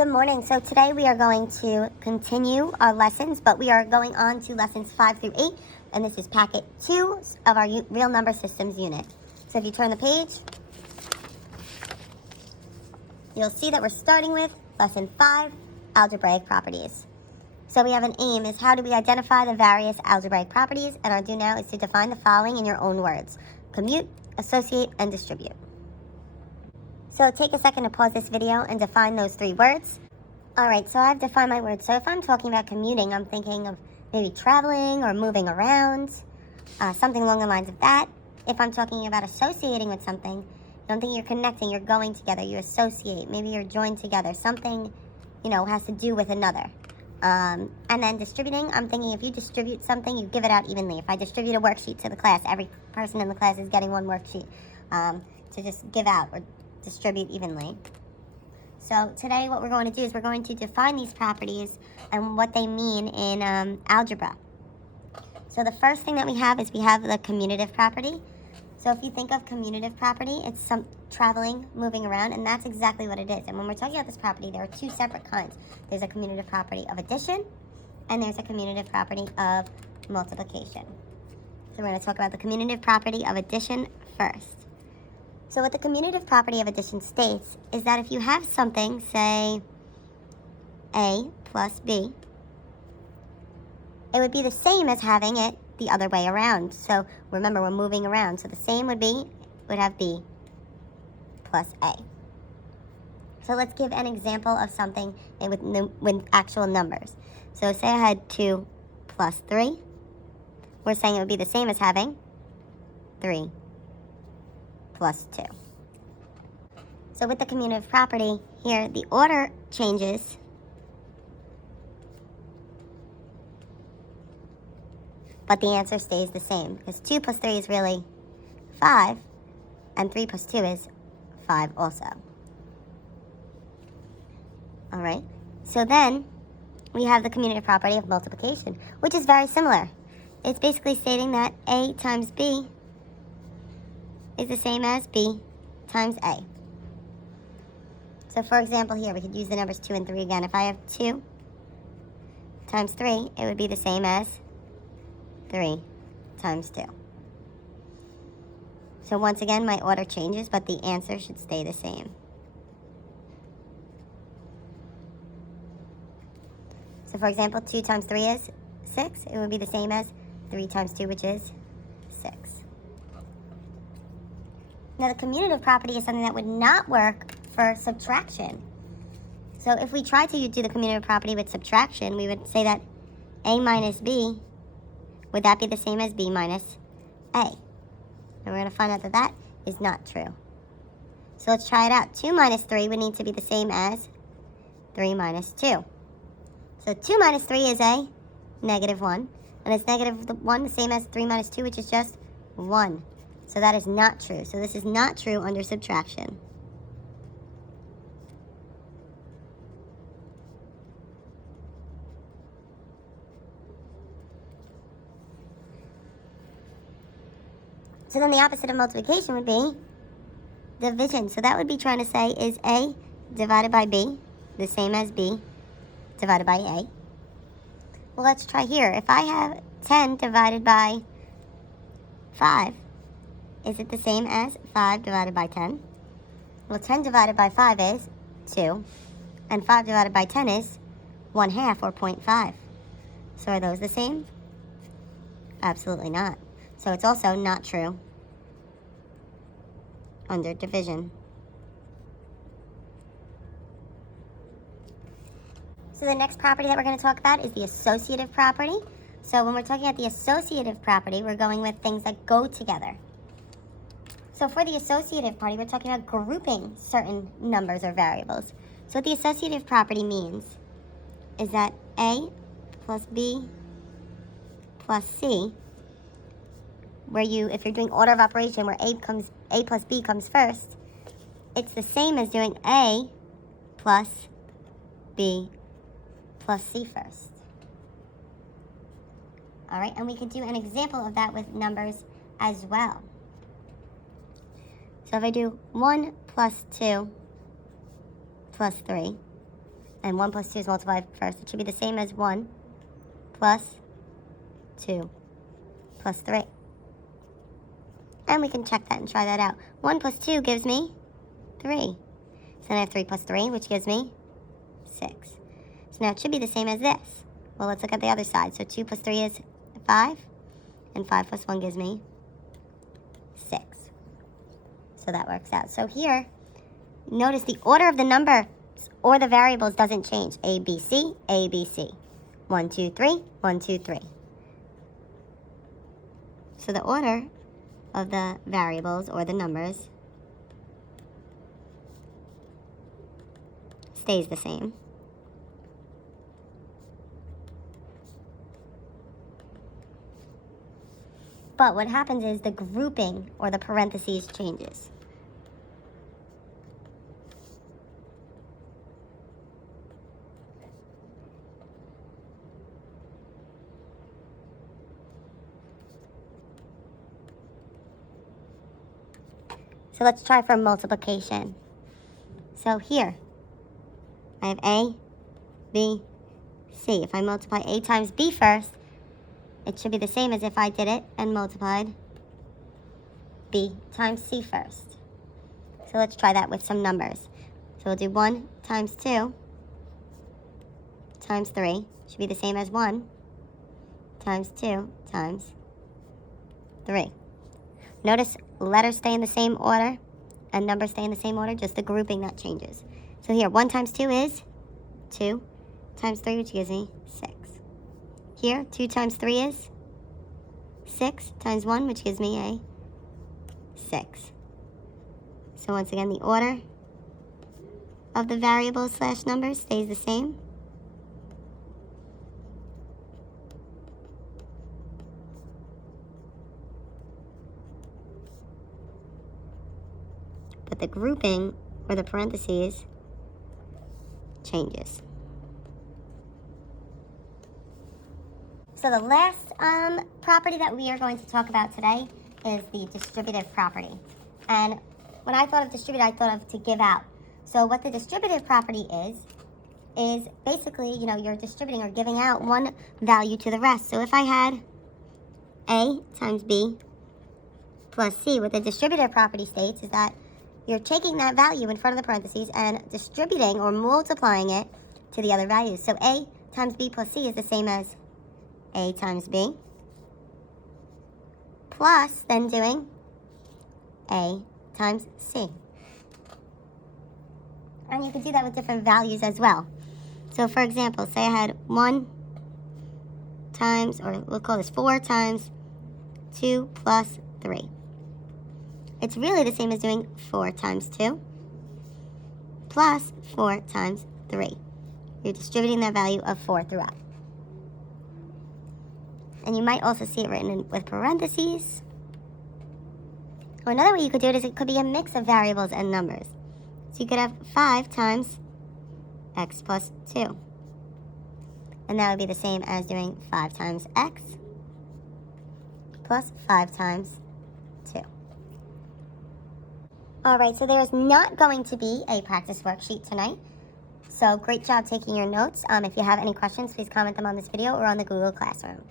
Good morning. So today we are going to continue our lessons, but we are going on to lessons 5 through 8, and this is packet 2 of our real number systems unit. So if you turn the page, you'll see that we're starting with lesson 5, algebraic properties. So we have an aim is how do we identify the various algebraic properties, and our do now is to define the following in your own words: commute, associate, and distribute. So take a second to pause this video and define those 3 words. Alright, so I've defined my words. So if I'm talking about commuting, I'm thinking of maybe traveling or moving around, something along the lines of that. If I'm talking about associating with something, don't think you're connecting, you're going together, you associate, maybe you're joined together, something, has to do with another. And then distributing, I'm thinking if you distribute something, you give it out evenly. If I distribute a worksheet to the class, every person in the class is getting one worksheet to just give out or distribute evenly. So today what we're going to do is we're going to define these properties and what they mean in algebra. So the first thing that we have is we have the commutative property. So if you think of commutative property, it's some traveling, moving around, and that's exactly what it is. And when we're talking about this property, there are 2 separate kinds. There's a commutative property of addition, and there's a commutative property of multiplication. So we're going to talk about the commutative property of addition first. So what the commutative property of addition states is that if you have something, say A plus B, it would be the same as having it the other way around. So remember, we're moving around. So the same would have B plus A. So let's give an example of something with actual numbers. So say I had 2 plus 3. We're saying it would be the same as having 3 plus 2. So with the commutative property here, the order changes, but the answer stays the same, because 2 plus 3 is really 5, and 3 plus 2 is 5 also. All right, so then we have the commutative property of multiplication, which is very similar. It's basically stating that A times B is the same as B times A. So for example here, we could use the numbers 2 and 3 again. If I have 2 times 3, it would be the same as 3 times 2. So once again, my order changes, but the answer should stay the same. So for example, 2 times 3 is 6. It would be the same as 3 times 2, which is 6. Now the commutative property is something that would not work for subtraction. So if we tried to do the commutative property with subtraction, we would say that A minus B, would that be the same as B minus A? And we're going to find out that that is not true. So let's try it out. 2 minus 3 would need to be the same as 3 minus 2. So 2 minus 3 is a negative 1. And it's negative 1, the same as 3 minus 2, which is just 1. So that is not true. So this is not true under subtraction. So then the opposite of multiplication would be division. So that would be trying to say, is A divided by B the same as B divided by A? Well, let's try here. If I have 10 divided by 5, is it the same as 5 divided by 10? Well, 10 divided by 5 is 2, and 5 divided by 10 is 1/2, or 0.5. So are those the same? Absolutely not. So it's also not true under division. So the next property that we're going to talk about is the associative property. So when we're talking about the associative property, we're going with things that go together. So for the associative property, we're talking about grouping certain numbers or variables. So what the associative property means is that A plus B plus C, if you're doing order of operation where A plus B comes first, it's the same as doing A plus B plus C first. All right, and we could do an example of that with numbers as well. So if I do 1 plus 2 plus 3, And 1 plus 2 is multiplied first. It should be the same as 1 plus 2 plus 3. And we can check that and try that out. 1 plus 2 gives me 3. So then I have 3 plus 3, which gives me 6. So now it should be the same as this. Well, let's look at the other side. So 2 plus 3 is 5. And 5 plus 1 gives me 6. So that works out. So here, notice the order of the numbers or the variables doesn't change. A, B, C, A, B, C. 1, 2, 3, 1, 2, 3. So the order of the variables or the numbers stays the same. But what happens is the grouping or the parentheses changes. So let's try for multiplication. So here, I have A, B, C. If I multiply A times B first, it should be the same as if I did it and multiplied B times C first. So let's try that with some numbers. So we'll do 1 times 2 times 3. Should be the same as 1 times 2 times 3. Notice letters stay in the same order and numbers stay in the same order, just the grouping that changes. So here, 1 times 2 is 2 times 3, which gives me 6. Here, 2 times 3 is 6 times 1, which gives me a 6. So once again, the order of the variables / numbers stays the same. But the grouping or the parentheses changes. So the last property that we are going to talk about today is the distributive property. And when I thought of distributive, I thought of to give out. So what the distributive property is basically, you're distributing or giving out one value to the rest. So if I had A times B plus C, what the distributive property states is that you're taking that value in front of the parentheses and distributing or multiplying it to the other values. So A times B plus C is the same as A times B, plus then doing A times C. And you can do that with different values as well. So for example, say I had 1 times, or we'll call this 4 times 2 plus 3. It's really the same as doing 4 times 2 plus 4 times 3. You're distributing that value of 4 throughout. And you might also see it written with parentheses. Or another way you could do it is it could be a mix of variables and numbers. So you could have 5 times x plus 2. And that would be the same as doing 5 times x plus 5 times 2. All right, so there's not going to be a practice worksheet tonight. So great job taking your notes. If you have any questions, please comment them on this video or on the Google Classroom.